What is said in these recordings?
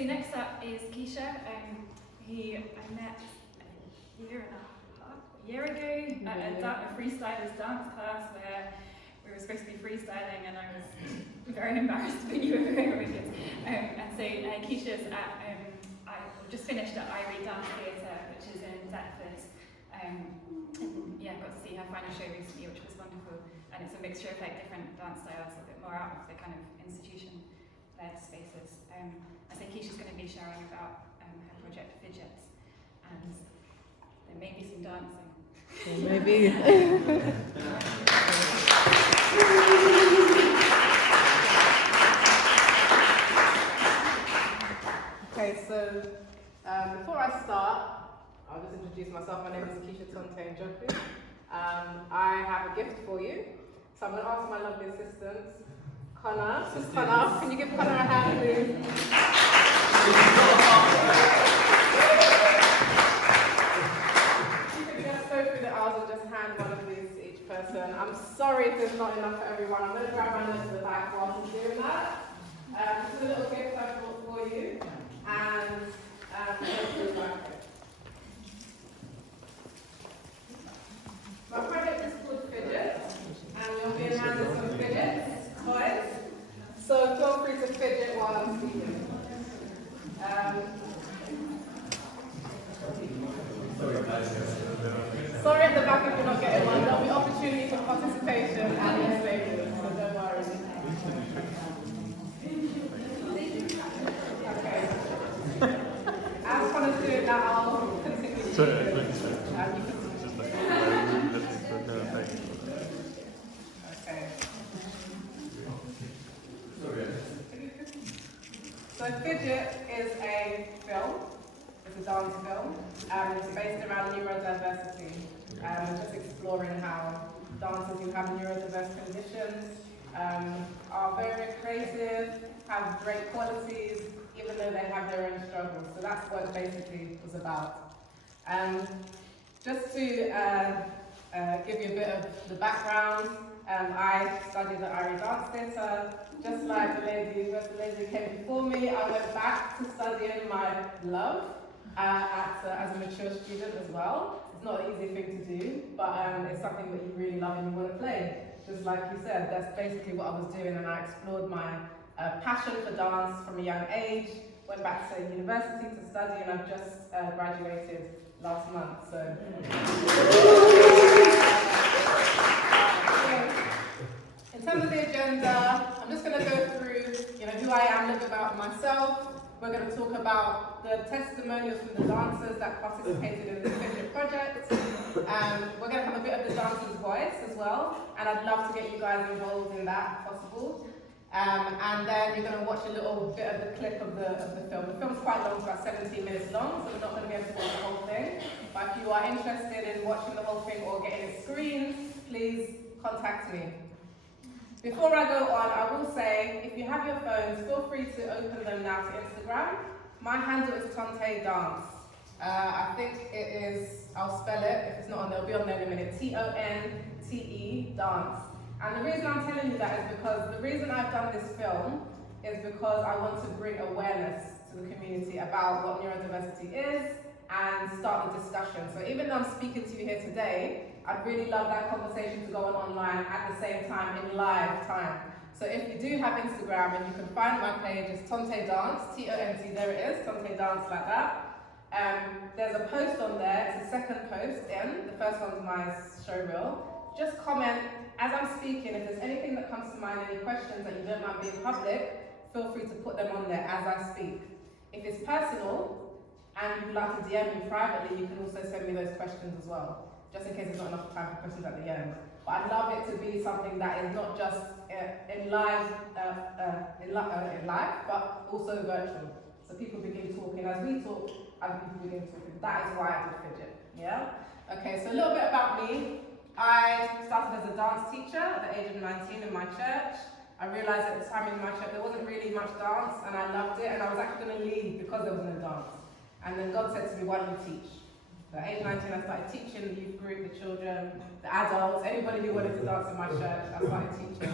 So next up is Keisha, who I met a year ago at a freestylers dance class where we were supposed to be freestyling and I was very embarrassed when you were very wicked. And so Keisha's at, I just finished at Ivory Dance Theatre, which is in Deptford. And yeah, got to see her final show recently, which was wonderful. And it's a mixture of like different dance styles, a bit more out of the kind of institution-led spaces. And so Keisha's going to be sharing about her project Fidget, and there may be some dancing. Maybe. Okay, so before I start, I'll just introduce myself. My name is Keisha Tonte. I have a gift for you. So I'm going to ask my lovely assistants, Connor. Connor, can you give Connor a hand, please? You can just go through the aisles and just hand one of these to each person. I'm sorry if there's not enough for everyone. I'm going to grab my notes to the back while I'm doing that. This is a little gift I brought for you. And my project is called Fidget, and you'll be handed some fidgets, toys. So feel free to fidget while I'm speaking. Sorry at the back if you're not getting one. There'll be opportunity for participation at this later, so don't worry. Okay. As Connor's doing that, I'll continue. So Fidget is a film, it's a dance film, it's based around neurodiversity, just exploring how dancers who have neurodiverse conditions are very creative, have great qualities, even though they have their own struggles. So that's what it basically was about. Just to give you a bit of the background, I studied at Ivory Dance Theatre. Just like the lady who came before me, I went back to studying my love as a mature student as well. It's not an easy thing to do, but it's something that you really love and you want to play. Just like you said, that's basically what I was doing, and I explored my passion for dance from a young age. Went back to university to study, and I've just graduated last month. So. In terms of the agenda, I'm just going to go through, who I am, a little bit about myself. We're going to talk about the testimonials from the dancers that participated in the Fidget project. We're going to have a bit of the dancer's voice as well, and I'd love to get you guys involved in that if possible. And then you're going to watch a little bit of the clip of the film. The film's quite long, it's about 17 minutes long, so we're not going to be able to watch the whole thing. But if you are interested in watching the whole thing or getting it screened, please contact me. Before I go on, I will say, if you have your phones, feel free to open them now to Instagram. My handle is Tonte Dance. I think it is, I'll spell it, if it's not on there, it'll be on there in a minute, Tonte Dance. And the reason I'm telling you that is because the reason I've done this film is because I want to bring awareness to the community about what neurodiversity is and start the discussion. So even though I'm speaking to you here today, I'd really love that conversation to go on online at the same time, in live time. So if you do have Instagram, and you can find my page, it's Tonte Dance, T-O-N-T, there it is, Tonte Dance, like that. There's a post on there, it's the second post in, the first one's my show reel. Just comment, as I'm speaking, if there's anything that comes to mind, any questions that you don't mind being public, feel free to put them on there as I speak. If it's personal, and you'd like to DM me privately, you can also send me those questions as well, just in case there's not enough time for questions at the end. But I'd love it to be something that is not just in live, but also virtual. So people begin talking as we talk, and people begin talking. That is why I did Fidget, yeah? Okay, so a little bit about me. I started as a dance teacher at the age of 19 in my church. I realised at the time in my church there wasn't really much dance, and I loved it, and I was actually going to leave because there was no dance. And then God said to me, why don't you teach? So at age 19, I started teaching the youth group, the children, the adults, anybody who wanted to dance in my church, I started teaching.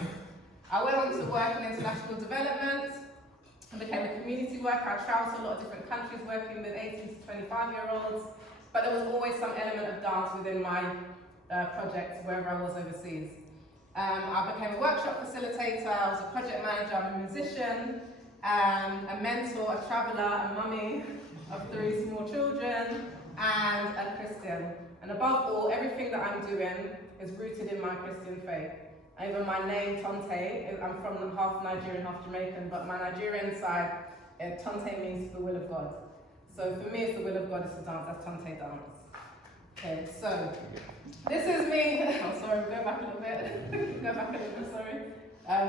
I went on to work in international development, I became a community worker. I traveled to a lot of different countries working with 18 to 25-year-olds, but there was always some element of dance within my projects wherever I was overseas. I became a workshop facilitator, I was a project manager, I'm a musician, a mentor, a traveller, a mummy of 3 small children, and a Christian. And above all, everything that I'm doing is rooted in my Christian faith. Even my name, Tonte, I'm from half Nigerian, half Jamaican, but my Nigerian side, Tonte means the will of God. So for me, it's the will of God, it's to dance, that's Tonte dance. Okay, so this is me. Oh, sorry, go back a little bit. Go back a little bit, sorry.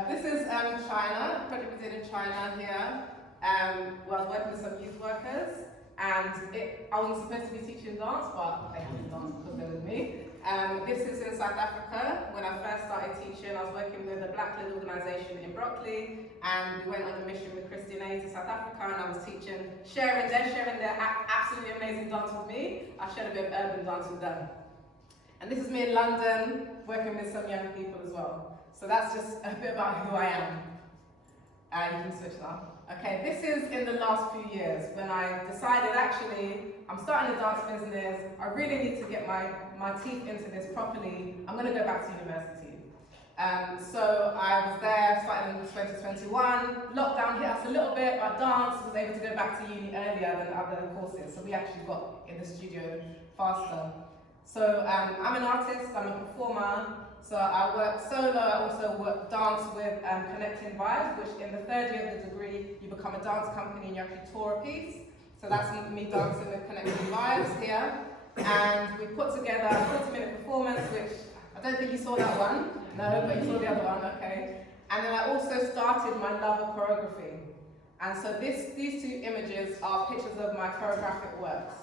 This is China, a project we did in China here. Where I was working with some youth workers, and I wasn't supposed to be teaching dance, but they had to dance because they're with me. This is in South Africa. When I first started teaching, I was working with a black-led organisation in Brockley, and we went on a mission with Christian Aid to South Africa, and I was teaching, sharing their absolutely amazing dance with me. I shared a bit of urban dance with them. And this is me in London, working with some young people as well. So that's just a bit about who I am. You can switch now. Okay, this is in the last few years when I decided actually, I'm starting a dance business, I really need to get my teeth into this properly, I'm going to go back to university. So I was there starting in 2021, lockdown hit us a little bit, but dance was able to go back to uni earlier than other courses, so we actually got in the studio faster. So I'm an artist, I'm a performer, so I work solo, I also dance with Connecting Vibes, which in the 3rd year of the degree, you become a dance company and you actually tour a piece. So that's me dancing with Connecting Vibes here. And we put together a 40-minute performance, which I don't think you saw that one. No, but you saw the other one, okay. And then I also started my love of choreography. And so these 2 images are pictures of my choreographic works.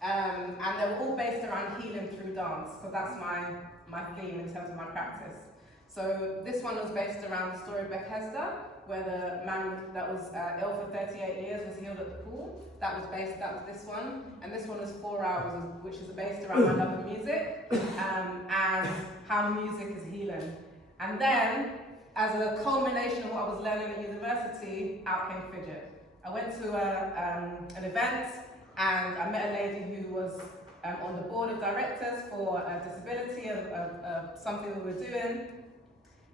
And they were all based around healing through dance, so that's my theme in terms of my practice. So this one was based around the story of Bethesda, where the man that was ill for 38 years was healed at the pool. That was this one. And this one was 4 hours, which is based around my love of music, and how music is healing. And then, as a culmination of what I was learning at university, out came Fidget. I went to an event, and I met a lady who was on the board of directors for disability of something we were doing,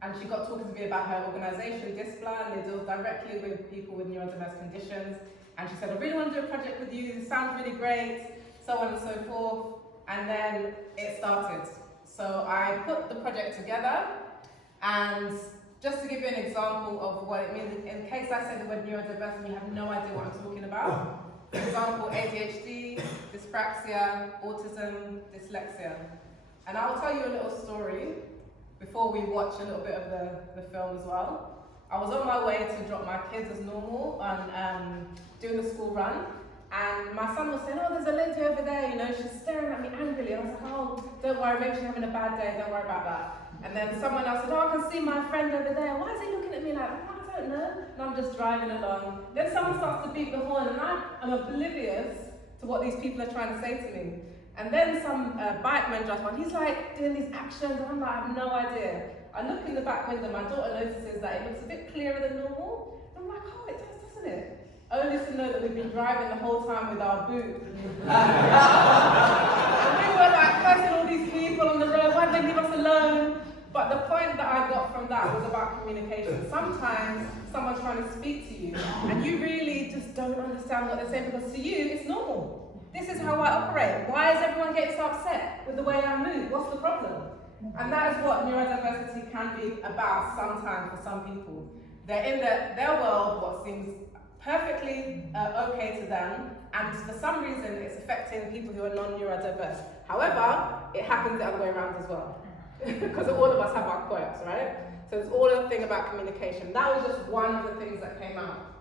and she got talking to me about her organisation, Displa, and they deal directly with people with neurodiverse conditions, and she said, I really want to do a project with you, it sounds really great, so on and so forth, and then it started. So I put the project together, and just to give you an example of what it means, in case I say the word neurodiverse and you have no idea what I'm talking about, for example, ADHD, dyspraxia, autism, dyslexia. And I'll tell you a little story before we watch a little bit of the film as well. I was on my way to drop my kids as normal on doing the school run, and my son was saying, oh, there's a lady over there, you know, she's staring at me angrily. And I was like, oh, don't worry, maybe she's having a bad day, don't worry about that. And then someone else said, oh, I can see my friend over there. Why is he looking at me like, I don't know. And I'm just driving along. Then someone starts to beat the horn, and I'm oblivious to what these people are trying to say to me. And then some bikeman drives by, he's like doing these actions, and I'm like, I have no idea. I look in the back window, my daughter notices that it looks a bit clearer than normal. I'm like, oh, it does, doesn't it? Only to know that we've been driving the whole time with our boot. And we were like cursing all these people on the road, why don't they leave us alone? But the point that I got from that was about communication. Sometimes someone's trying to speak to you, and you really just don't understand what they're saying, because to you, it's normal. This is how I operate. Why is everyone getting so upset with the way I move? What's the problem? And that is what neurodiversity can be about sometimes for some people. They're in their world, what seems perfectly okay to them, and for some reason it's affecting people who are non-neurodiverse. However, it happens the other way around as well. Because all of us have our quirks, right? So it's all a thing about communication. That was just one of the things that came out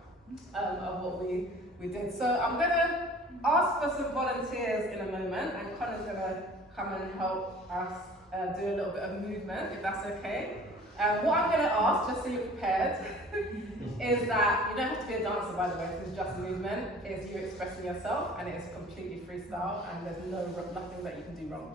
of what we did. So I'm going to ask for some volunteers in a moment, and Connor's going to come and help us do a little bit of movement, if that's okay. What I'm going to ask, just so you're prepared, is that you don't have to be a dancer, by the way. This is just movement. Is you expressing yourself, and it is completely freestyle, and there's nothing that you can do wrong.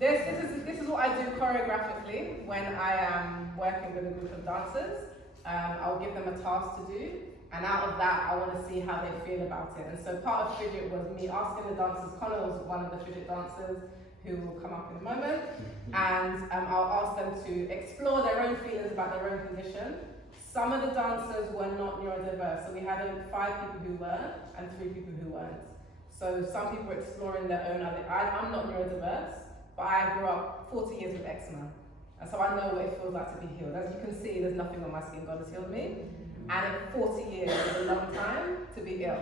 This is what I do choreographically when I am working with a group of dancers. I'll give them a task to do, And out of that, I want to see how they feel about it. And so part of Fidget was me asking the dancers. Connor was one of the Fidget dancers who will come up in a moment. And I'll ask them to explore their own feelings about their own condition. Some of the dancers were not neurodiverse. So we had 5 people who were and 3 people who weren't. So some people were exploring their own. I'm not neurodiverse, but I grew up 40 years with eczema. And so I know what it feels like to be healed. As you can see, there's nothing on my skin. God has healed me. And in 40 years is a long time to be ill.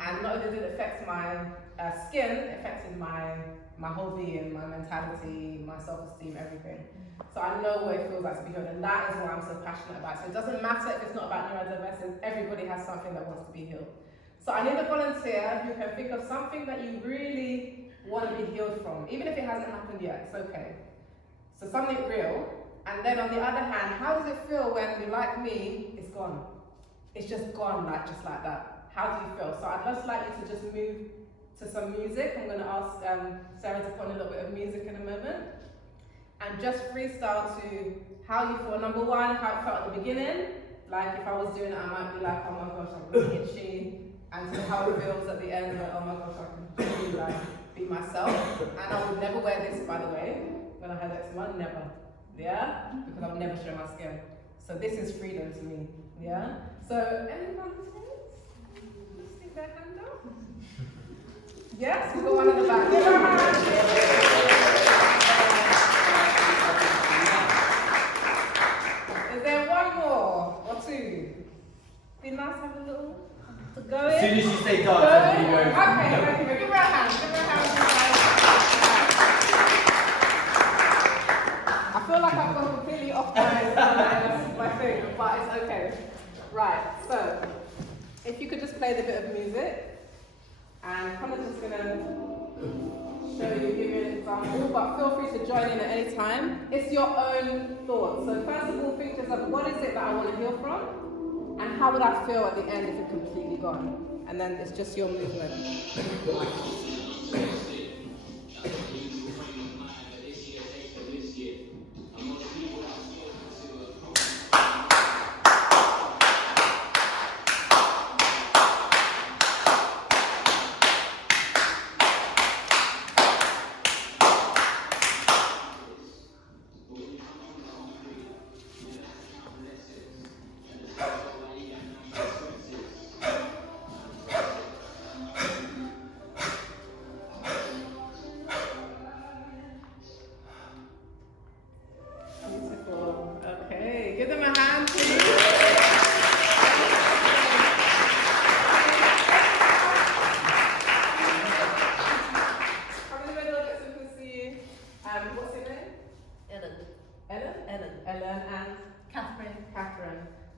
And not only did it affect my skin, it affected my whole being, my mentality, my self-esteem, everything. So I know what it feels like to be healed, and that is why I'm so passionate about it. So it doesn't matter if it's not about neurodiversity, everybody has something that wants to be healed. So I need a volunteer who can think of something that you really want to be healed from, even if it hasn't happened yet, it's okay. So something real, and then on the other hand, how does it feel when you're like me, it's gone? It's just gone, just like that. How do you feel? So I'd just like you to just move to some music. I'm going to ask Sarah to put on a little bit of music in a moment. And just freestyle to how you feel. Number one, how it felt at the beginning. Like if I was doing it, I might be like, oh my gosh, I'm really itchy. And to how it feels at the end, like, oh my gosh, I can really be myself. And I would never wear this, by the way, when I had eczema, never. Yeah? Because I would never show my skin. So this is freedom to me. Yeah? So, anyone please? Stick their hand up. Yes, we've got one at the back. Give her a hand. Is there one more or 2? Be nice to have a little to go in. As soon as you say dance, you go. Okay, give her a hand. Give her a hand. I feel like I've gone completely off my thing, but it's okay. Right, so if you could just play the bit of music. And I'm just going to show you, give you an example, but feel free to join in at any time. It's your own thoughts. So first of all, think to yourself, what is it that I want to heal from? And how would I feel at the end if it's completely gone? And then it's just your movement.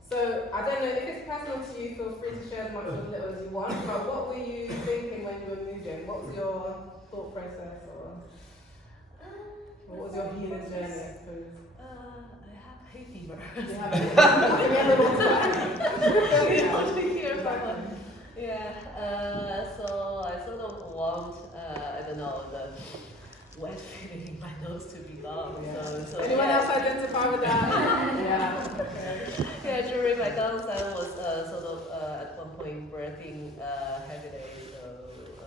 So I don't know if it's personal to you, feel free to share as much or as little as you want, but what were you thinking when you were moving? What was your thought process, or what was your healing journey, I suppose? I have hay fever. You have hay fever. Yeah, so I sort of want, I don't know, the wet feeling in my nose to be gone. Yeah. So anyone else identify with that? Yeah. Okay. Yeah, during my dance, I was sort of at one point breathing heavily, so I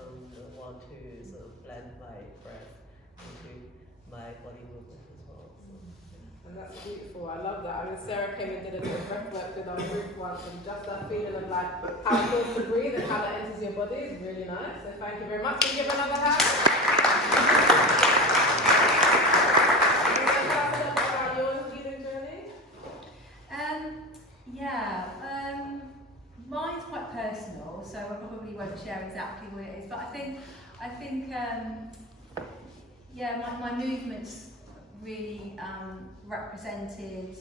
want to sort of blend my breath into my body movement as well. So, yeah. And that's beautiful. I love that. I mean, Sarah came and did a bit of breath work with our group once, and just that feeling of like how it feels to breathe and how that enters your body is really nice. So thank you very much. Can you give another hand? About your healing journey? Mine's quite personal, so I probably won't share exactly what it is. But I think, my movements really represented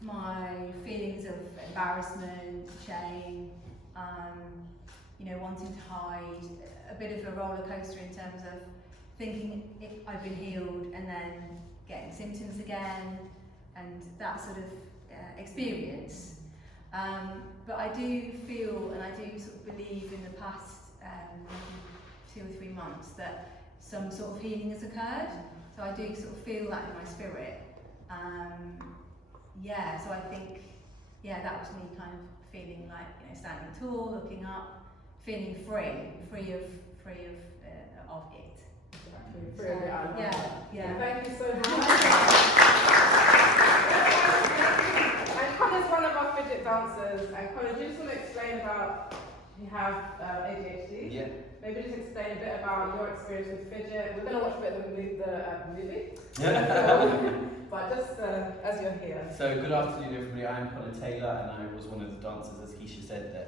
my feelings of embarrassment, shame, wanting to hide, a bit of a roller coaster in terms of thinking I've been healed and then getting symptoms again, and that sort of experience. But I do feel, and I do sort of believe in the past 2 or 3 months that some sort of healing has occurred. So I do sort of feel that in my spirit. So I think, that was me kind of feeling like, you know, standing tall, looking up, feeling free of it. Yeah. Thank you so much. And Connor's one of our fidget dancers. And Connor, do you just want to explain about, you have ADHD? Yeah. Maybe just explain a bit about your experience with fidget. We're going to watch a bit of the movie. But just as you're here. So good afternoon everybody, I'm Connor Taylor and I was one of the dancers, as Keisha said, that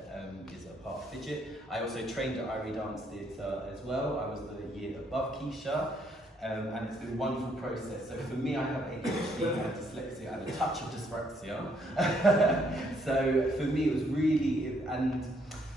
is a part of Fidget. I also trained at Irie Dance Theatre as well. I was the year above Keisha. And it's been a wonderful process. So for me, I have ADHD, I have dyslexia, and a touch of dyspraxia. So for me, it was really, and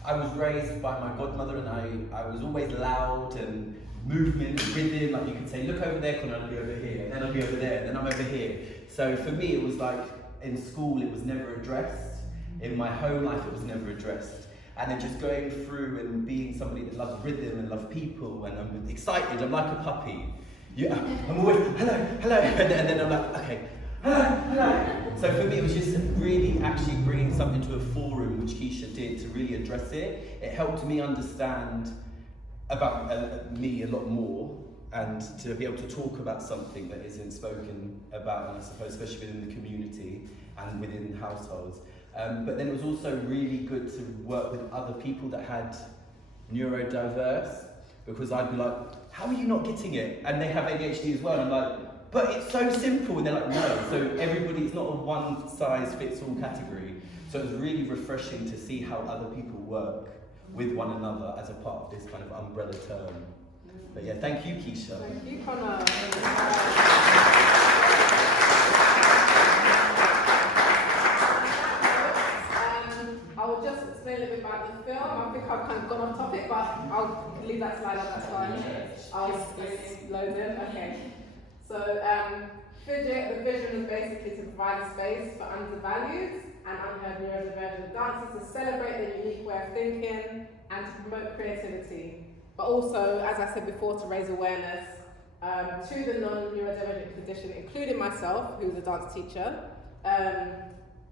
I was raised by my godmother, and I was always loud and movement and rhythm. Like you could say, look over there, Connor, I'll be over here, and then I'll be over there, and then I'm over here. So for me, it was like in school, it was never addressed. In my home life, it was never addressed. And then just going through and being somebody that loves rhythm and loves people, and I'm excited, I'm like a puppy. Yeah, I'm always, hello, and then I'm like, okay, hello. So for me, it was just really actually bringing something to a forum, which Keisha did, to really address it. It helped me understand about me a lot more, and to be able to talk about something that isn't spoken about, and I suppose especially within the community and within households. But then it was also really good to work with other people that had neurodiverse, because I'd be like, how are you not getting it? And they have ADHD as well, and I'm like, but it's so simple, and they're like, no. So everybody, it's not a one size fits all category. So it was really refreshing to see how other people work with one another as a part of this kind of umbrella term. But yeah, thank you, Keisha. Thank you, Connor. I will just explain a little bit about the film. I think I've kind of gone off topic, but I'll leave that slide up, that's fine. I'll just load in, okay. So, Fidget, the vision is basically to provide a space for undervalued and unheard neurodivergent dancers to celebrate their unique way of thinking and to promote creativity. But also, as I said before, to raise awareness to the non-neurodivergent condition, including myself, who's a dance teacher,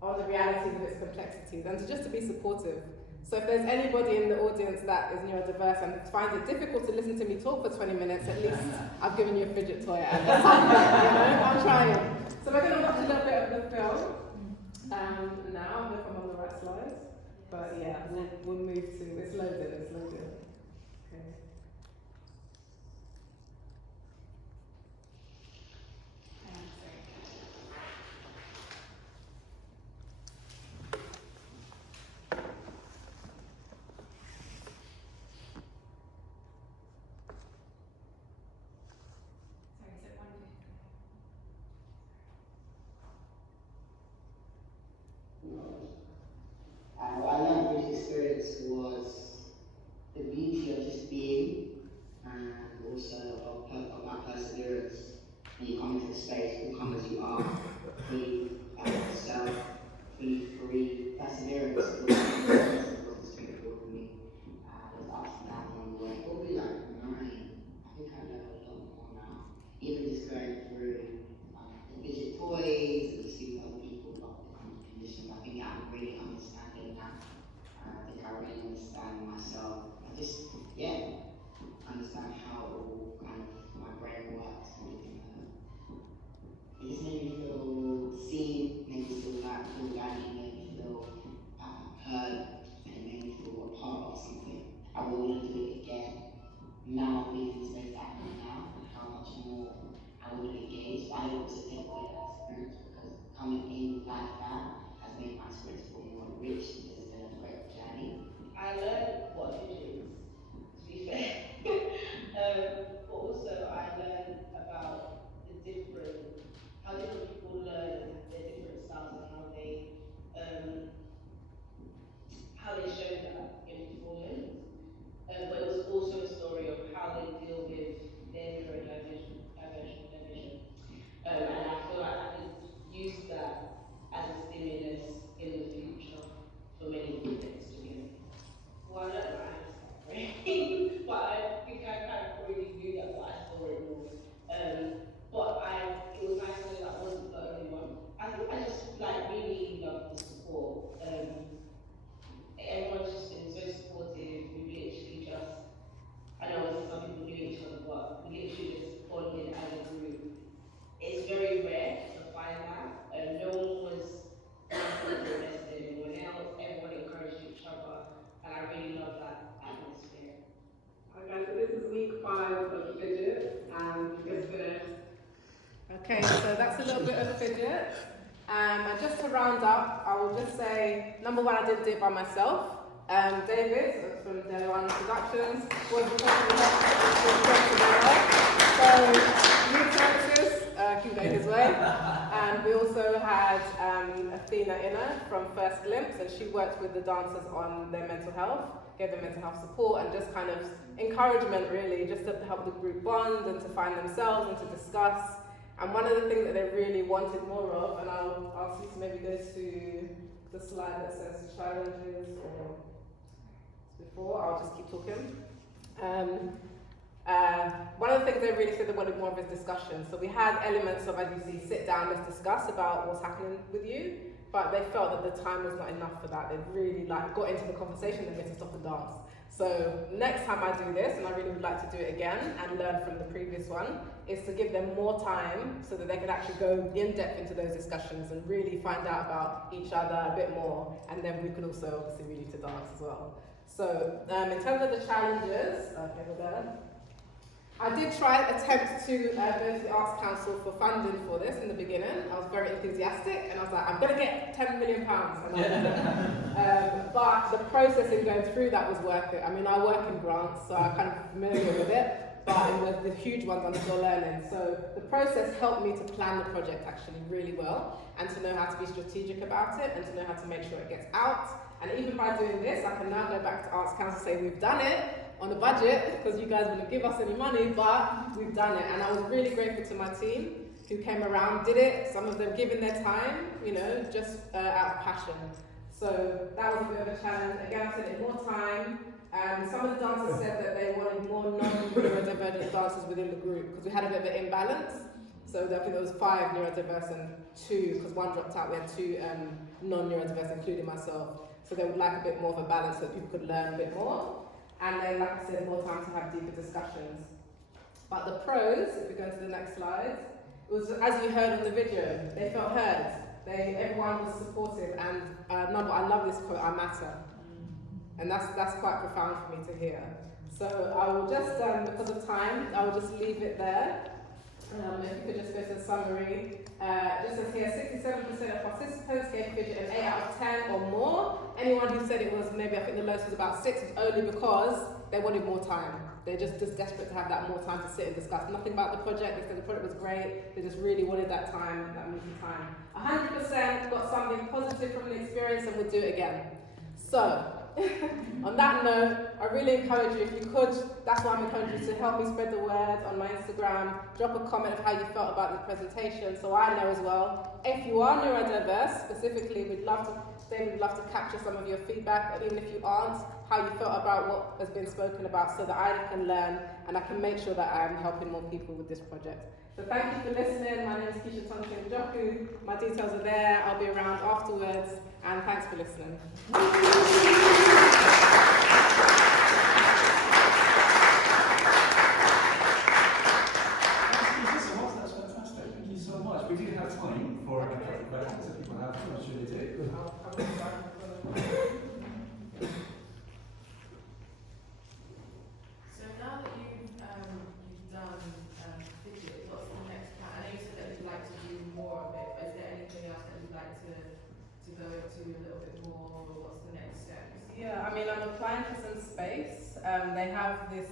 on the realities of its complexities, and just to be supportive. So if there's anybody in the audience that is neurodiverse and finds it difficult to listen to me talk for 20 minutes, at least I've given you a fidget toy at something, you know, I'm trying. So we're going to watch a little bit of the film now, if I'm on the right slides. But yeah, we'll move to, it's loaded. Okay. And what I learned from this experience was the beauty of just being, and also of my perseverance. When you come into the space, you come as you are, fully yourself, fully free. Perseverance was the spirit for me. There's ups and downs along the way. Probably like 9. I think I know a lot more now. Even just going through the fidget toys and seeing other people about the kind of conditions. I think I'm really understanding that. I think I really understand myself. I just, understand how all kind of my brain works and everything like that. It just made me feel seen, made me feel valued, made me feel heard, and it made me feel a part of something. I would want to do it again. Now I'm being in the space that I'm in now, and how much more I would engage. But I also take away that experience, because coming in like that has made my experience feel more rich. It's been a great journey. I learned what Fidget is, to be fair. But also I learned about how different people learn their different styles and how they show that in performance. But it was also a story of how they deal with their neurodivergent. And 5 of Fidget, and just finished. Okay, so that's a little bit of Fidget. And just to round up, I will just say, number one, I didn't do it by myself. David from Dellauno Productions was the person who helped put so new characters can go his way. And we also had Athina Inneh from First Glimpse, and she worked with the dancers on their mental health, gave them mental health support and just kind of encouragement really, just to help the group bond and to find themselves and to discuss. And one of the things that they really wanted more of, and I'll ask you to maybe go to the slide that says challenges or before, I'll just keep talking. One of the things they really said they wanted more of is discussion. So we had elements of, as you see, sit down, let's discuss about what's happening with you, but they felt that the time was not enough for that. They really got into the conversation and we had to stop and dance. So next time I do this, and I really would like to do it again and learn from the previous one, is to give them more time so that they can actually go in depth into those discussions and really find out about each other a bit more, and then we can also obviously really to dance as well. So in terms of the challenges, okay, we're there. I did attempt to go to the Arts Council for funding for this in the beginning. I was very enthusiastic and I was like, I'm going to get £10 million. But the process in going through that was worth it. I mean, I work in grants, so I'm kind of familiar with it, but the huge ones I'm still learning. So the process helped me to plan the project actually really well and to know how to be strategic about it and to know how to make sure it gets out. And even by doing this, I can now go back to Arts Council and say, we've done it on a budget, because you guys wouldn't give us any money, but we've done it. And I was really grateful to my team who came around, did it, some of them giving their time, just out of passion. So that was a bit of a challenge. Again, I said it more time. Some of the dancers said that they wanted more non-neurodivergent dancers within the group, because we had a bit of an imbalance. So I think there was 5 neurodiverse and 2, because 1 dropped out, we had 2 non-neurodiverse, including myself. So they would like a bit more of a balance so that people could learn a bit more. And then, like I said, more time to have deeper discussions. But the pros, if we go to the next slide, was, as you heard on the video, they felt heard. Everyone was supportive, and no, but I love this quote, I matter. And that's quite profound for me to hear. So I will just, because of time, I will just leave it there. If you could just go to the summary. Just as here, 67% of participants gave Fidget an 8 out of 10 or more. Anyone who said it was maybe, I think the lowest was about 6, was only because they wanted more time. They're just desperate to have that more time to sit and discuss. Nothing about the project, they said the project was great, they just really wanted that time, that meeting time. 100% got something positive from the experience and would do it again. So, on that note, I really encourage you, if you could, that's why I'm encouraging you to help me spread the word on my Instagram, drop a comment of how you felt about this presentation so I know as well. If you are neurodiverse, specifically, we'd love to capture some of your feedback, or even if you aren't, how you felt about what has been spoken about so that I can learn and I can make sure that I'm helping more people with this project. So thank you for listening. My name is Keisha Tonte. My details are there. I'll be around afterwards. And thanks for listening. That's fantastic. Thank you so much. We do have time for a couple of questions if people have them. I'm sure they do. So now that you've done Fidget, what's the next plan? I know you said that you'd like to do more of it, but is there anything else that you'd like to go into a little bit more, or what's the next steps? Yeah, I mean, I'm applying for some space. They have this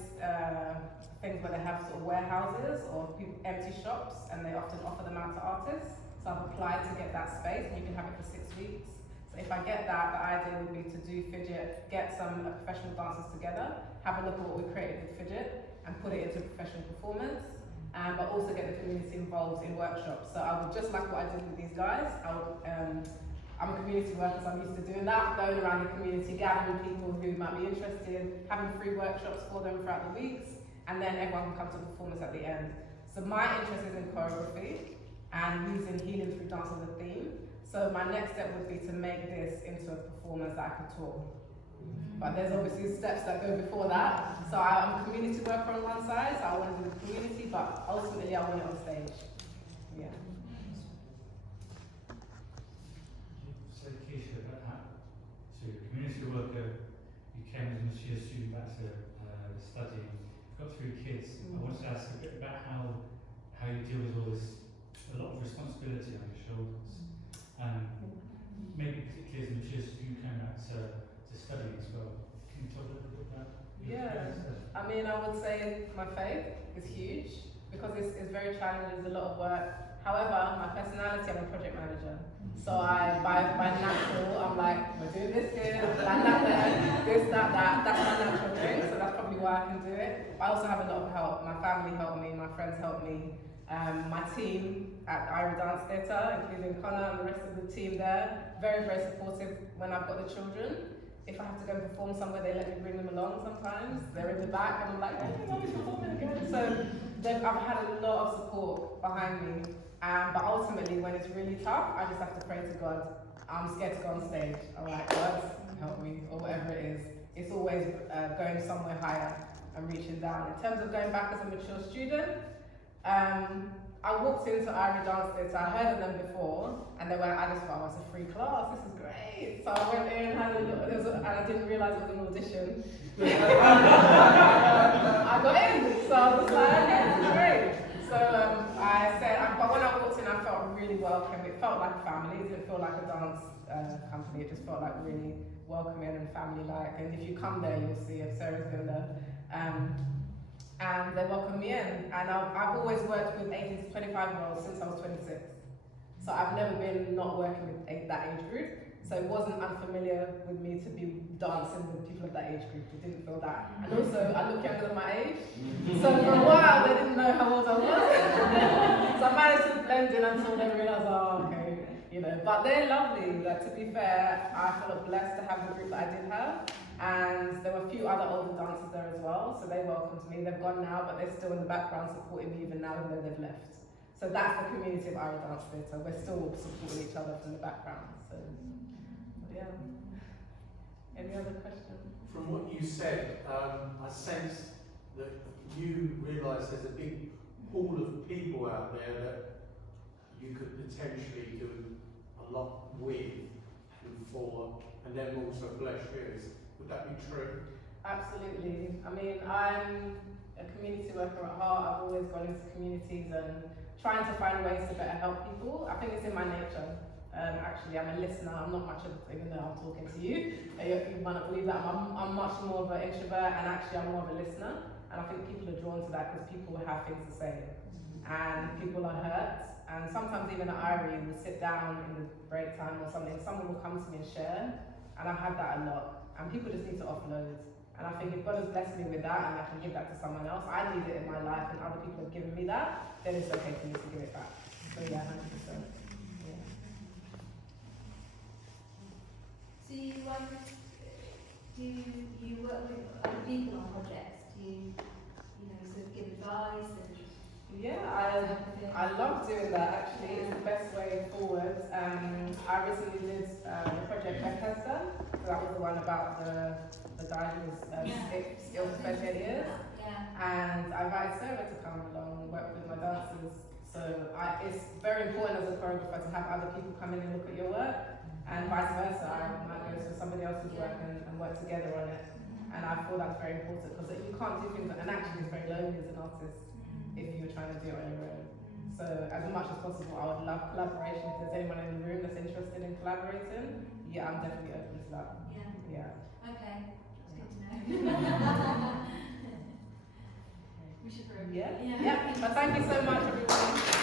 things where they have sort of warehouses or empty shops, and they often offer them out to artists. So I've applied to get that space, and you can have it for 6 weeks. So if I get that, the idea would be to do Fidget, get some professional dancers together, have a look at what we created with Fidget, and put it into professional performance, but also get the community involved in workshops. So I would, just like what I did with these guys, I'm a community worker, so I'm used to doing that, going around the community, gathering people who might be interested, having free workshops for them throughout the weeks, and then everyone can come to performance at the end. So my interest is in choreography and using healing through dance as a theme. So my next step would be to make this into a performance that I can tour. But there's obviously steps that go before that. So I'm a community worker on one side, so I want to do the community, but ultimately I want it on stage. Yeah. So Keisha, so you're a community worker, you came as a monsieur student back to studying got 3 kids. I wanted to ask a bit about how you deal with all this, a lot of responsibility on your shoulders. Maybe particularly as much as you came out to study as well. Can you talk a little bit about your experience there? I mean, I would say my faith is huge because it's very challenging, there's a lot of work. However, my personality, I'm a project manager. So by natural, I'm like, we're doing this here, that there, this, that. That's my natural thing, so that's probably why I can do it. I also have a lot of help. My family helped me, my friends helped me. My team at Exeter Dance Theatre, including Connor and the rest of the team there, very, very supportive when I've got the children. If I have to go and perform somewhere, they let me bring them along sometimes. They're in the back and I'm like, oh, mommy's performing again. So I've had a lot of support behind me. But ultimately, when it's really tough, I just have to pray to God. I'm scared to go on stage. I'm like, God, help me, or whatever it is. It's always going somewhere higher and reaching down. In terms of going back as a mature student, I walked into Exeter Dance Theatre, I heard of them before, and they were, I just thought, oh, it's a free class, this is great. So I went in, had a look, and I didn't realise it was an audition. I got in, so I was like, okay, this is great. So I said, but when I walked in, I felt really welcome. It felt like a family, it didn't feel like a dance company, it just felt like really welcoming and family-like. And if you come there, you'll see if Sarah's been there. And they welcomed me in. And I've always worked with 18 to 25-year-olds since I was 26. So I've never been not working with that age group. So it wasn't unfamiliar with me to be dancing with people of that age group. It didn't feel that. And also, I look younger than my age. So for a while, they didn't know how old I was. So I managed to blend in until they realised, oh, okay, you know. But they're lovely. Like, to be fair, I feel blessed to have the group that I did have. And there were a few other older dancers there as well, so they welcomed me. They've gone now, but they're still in the background supporting me even now, even though they've left. So that's the community of Exeter Dance Theatre. We're still supporting each other from the background. So, yeah. Any other questions? From what you said, I sense that you realise there's a big pool of people out there that you could potentially do a lot with and for, and then also bless you. Would that be true? Absolutely. I mean, I'm a community worker at heart. I've always gone into communities and trying to find ways to better help people. I think it's in my nature. Actually, I'm a listener. I'm not much of, even though I'm talking to you, you might not believe that. I'm much more of an introvert, and actually I'm more of a listener. And I think people are drawn to that because people have things to say. And people are hurt. And sometimes even at Irie, we'll sit down in the break time or something, someone will come to me and share. And I've had that a lot. And people just need to offload. And I think if God has blessed me with that and I can give that to someone else, I need it in my life and other people have given me that, then it's okay for me to give it back. So yeah, 100%. Yeah. So do you work with other people on projects? Do you sort of give advice and Yeah, I love doing that actually. It's the best way forward. I recently did the project Bethesda. So that was the one about the guy who was ill for 38 years. And I invited Sarah to come along and work with my dancers. So it's very important as a choreographer to have other people come in and look at your work. And vice versa, I might go to somebody else's work and work together on it. And I feel that's very important because you can't do things, and actually it's very lonely as an artist if you're trying to do it on your own. So as much as possible, I would love collaboration. If there's anyone in the room that's interested in collaborating, yeah, I'm definitely open to that. Yeah. Okay, that's good to know. We should Yeah. But thank you so much, everyone.